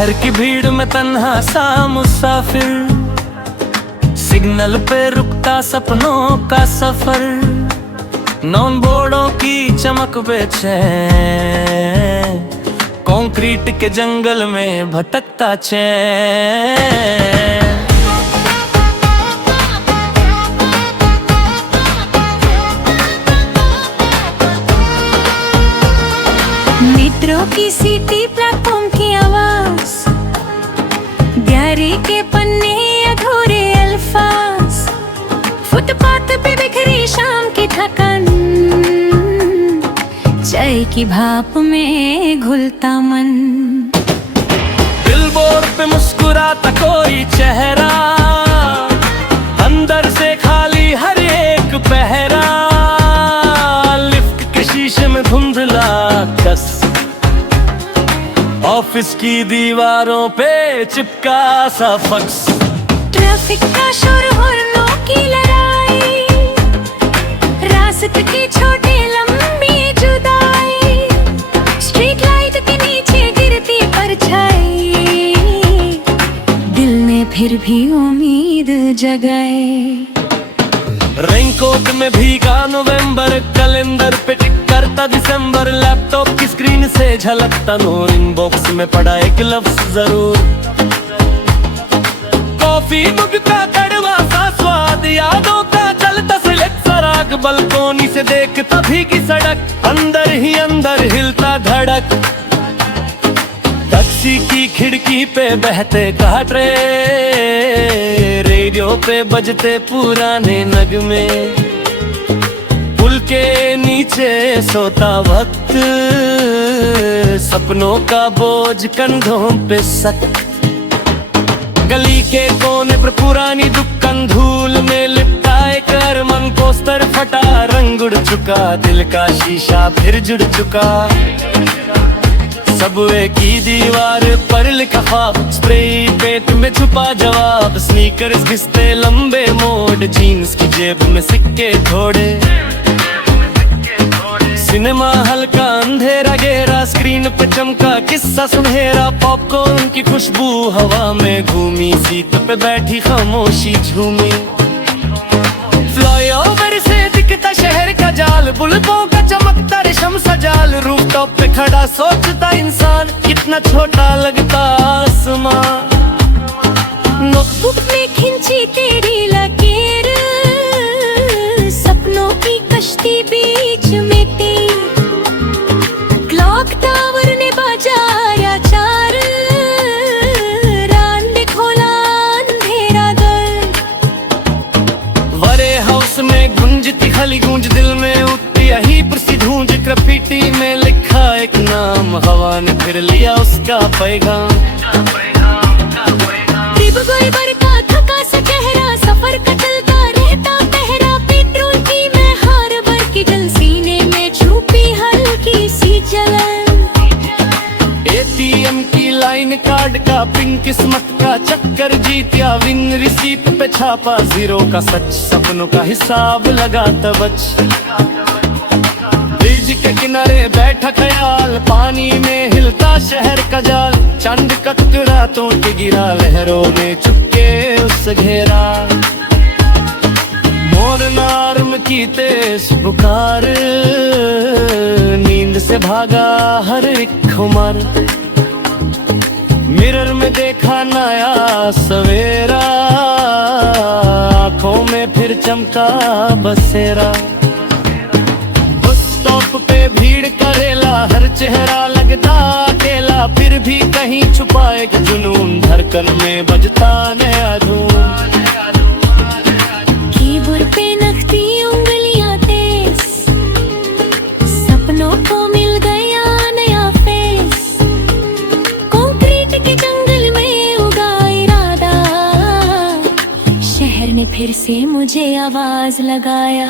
शहर की भीड़ में तन्हा सा मुसाफिर, सिग्नल पे रुकता सपनों का सफर, नॉन बोर्डों की चमक बेचैन, कंक्रीट के जंगल में भटकता चैन। मेट्रो की सीटी, प्लेटफॉर्म की आवाज, डायरी के पन्ने अधूरे अल्फाज, फुटपाथ पे बिखरी शाम की थकन, चाय की भाप में घुलता मन। बिलबोर्ड पे मुस्कुराता कोई चेहरा, अंदर से खाली हर एक पहरा, लिफ्ट के शीशे में धुंधला कस, ऑफिस की दीवारों पे चिपका सा फक्स। ट्रैफिक का शोर, हॉर्नों की लड़ाई, रास्ते की छोटी लंबी जुदाई, स्ट्रीट लाइट के नीचे गिरती परछाई, दिल ने फिर भी उम्मीद जगाई। रेनकोट में भीगा नवंबर, कैलेंडर पे टिक करता दिसंबर, लैपटॉप की स्क्रीन से झलकता नूर, इनबॉक्स में पड़ा एक लफ्ज जरूर, कॉफी मुग का कड़वा सा स्वाद, यादों का जलता सिलेक्ट सराग, बलकोनी से देखता भीगी सड़क, अंदर ही अंदर हिलता धड़क, टैक्सी की खिड़की पे बहते कांटे, रेडियो पे बजते पुराने नगमे, पुल के नीचे सोता वक्त, सपनों का बोझ कंधों पे सख्त, गली के कोने पर पुरानी दुकान, धूल में लिपटा एक अरमान, पोस्टर फटा, रंग उड़ चुका, दिल का शीशा फिर जुड़ चुका, सबवे की दीवार पर लिखा ख्वाब, स्प्रे पेट में छुपा जवाब, स्नीकर्स घिसते लंबे मोड़, जीन्स की जेब में सिक्के थोड़े, सिनेमा हल्का अंधेरा गहरा, स्क्रीन पे चमका किस्सा सुनहरा, पॉपकॉर्न की खुशबू हवा में घूमी, सीट पे बैठी खामोशी झूमी, फ्लाईओवर से दिखता शहर का जाल, बुलबुलों का चमकता रेशम सा जाल, रूफटॉप पे खड़ा सोचता इंसान, कितना छोटा लगता आसमां। नोटबुक में खिंची तेरी लकीर, सपनों की कश्ती बीच में तीर, क्लॉक टावर ने बजाया चार, रात ने खोला अंधेरा दर, वरे हाउस में गूंजती खाली गूंज, दिल में उठती यही प्रसिद्ध गूंज, ग्राफिटी में लिखा एक नाम, हवा ने फिर लिया उसका पैगाम। डिब्रूगढ़ का थका सा चेहरा, सफर का चलता रहता पहरा, पेट्रोल की मैं हार भर की जल, सीने में छुपी हल्की सी जलन, एटीएम की लाइन, कार्ड का पिन, किस्मत का चक्कर जीतिया, विन रिसीट पे छापा, जीरो का सच, सपनों का हिसाब लगाता बच, ब्रिज के किनारे बैठा ख्याल, पानी में हिलता शहर का जाल, चंद का टुकड़ा तोड़ के गिरा, लहरों में चुपके उस घेरा, मोर नार्म की तेज पुकार, नींद से भागा हर एक खुमार, मिरर में देखा नया सवेरा, आंखों में फिर चमका बसेरा, बस स्टॉप पे भीड़ करेला, हर चेहरा लगता अकेला, फिर भी कहीं छुपाए जुनून, धड़कन में बजता नया धूम, कीबोर्ड पे नखती उंगलियां तेज, सपनों को मिल गया नया फेस, कंक्रीट के जंगल में उगा इरादा, शहर ने फिर से मुझे आवाज लगाया।